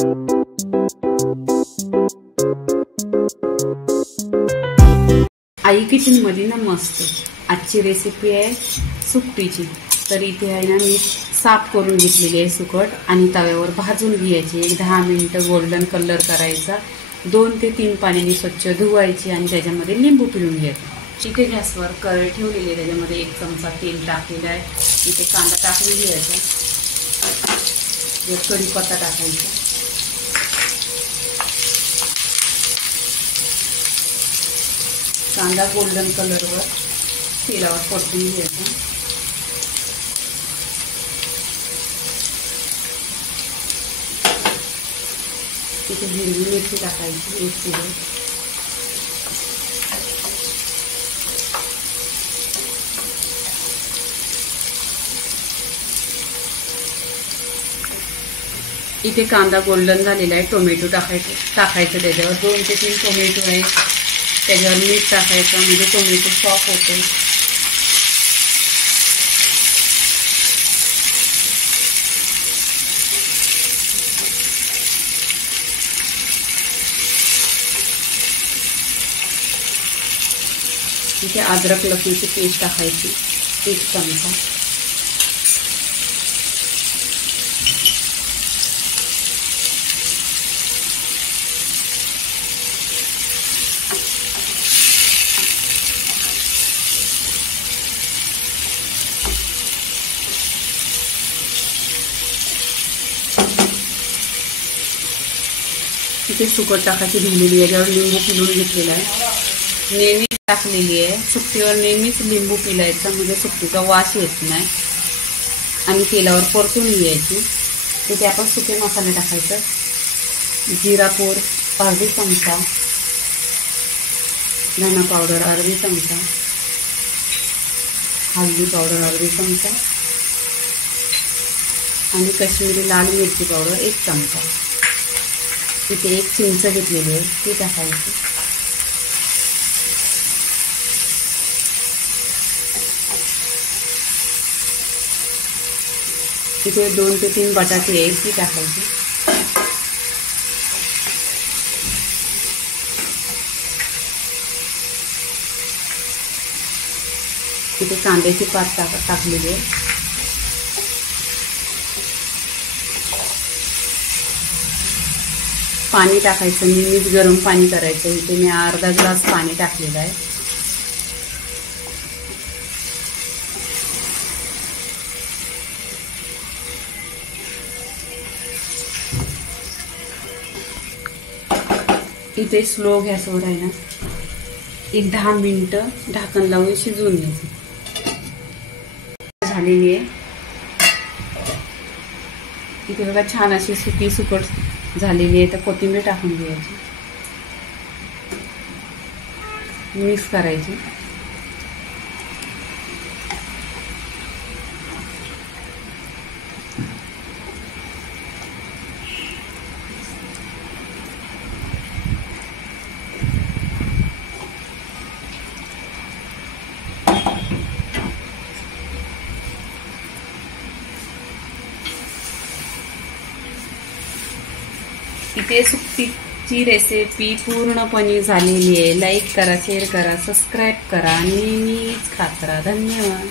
आई kitchen मध्ये ना मस्त आजची रेसिपी आहे सुकटीची। तर इथे आहे ना मी साफ करून घेतलेली आहे सुकट आणि तव्यावर भाजून घ्यायची। 10 मिनिटं गोल्डन कलर करायचा। 2 ते 3 पाण्याने स्वच्छ धुवायची आणि त्याच्यामध्ये लिंबू पिळून घ्यायचं। इथे गॅसवर कढई ठेवलेली आहे, त्याच्यामध्ये 1 चमचा तेल टाकलेला आहे। इथे कांदा टाकून घ्यायचा, कढीपत्ता टाकायचा, कांदा गोल्डन कलरवर तेलावर परतून घ्यायचा। इथे हिरवी मिरची टाकायची 1 किलो, इथे कांदा गोल्डन झालेला आहे। टोमॅटो टाकायचं त्याच्यावर 2 ते 3 टोमॅटो आहे, त्याच्यावर मीठ टाकायचं म्हणजे टोमॅटो सॉफ्ट होते। इथे अद्रक लसूणची पेस्ट टाकायची 1 चमचा, इथे सुकट टाकायची धुवलेली आहे, त्यावर लिंबू पिळून घेतलेला आहे। नेहमी टाकलेली आहे, सुकटीवर नेहमीच लिंबू पिळायचा म्हणजे सुकटीचा वास येत नाही आणि तेलावर परतून घ्यायची। इथे आपण सुके मसाले टाकायचं, जिरा पूड अर्धी चमचा, धना पावडर अर्धी चमचा, हळदी पावडर अर्धी चमचा आणि काश्मीरी लाल मिरची पावडर 1 चमचा। इथे 1 चिंच घेतलेली आहे ती टाकायची, इथे 2 ते 3 बटाटे आहेत ती टाकायची, इथे कांद्याची पात टाकलेली आहे, पाणी टाकायचं, नेहमीच गरम पाणी करायचं। इथे मी अर्धा ग्लास पाणी टाकलेलं आहे। इथे स्लो गॅसवर आहे ना 10 मिनिटं ढाकण लावून शिजवून घ्यायचं। झालेली आहे, इथे बघा छान अशी सुकी सुकट झालेली आहे। तर कोथिंबीर टाकून घ्यायची, मिक्स करायची। इथे सुकटीची रेसिपी पूर्णपणे झालेली आहे। लाईक करा, शेअर करा, सबस्क्राईब करा आणि नेहमीच खात राहा। धन्यवाद।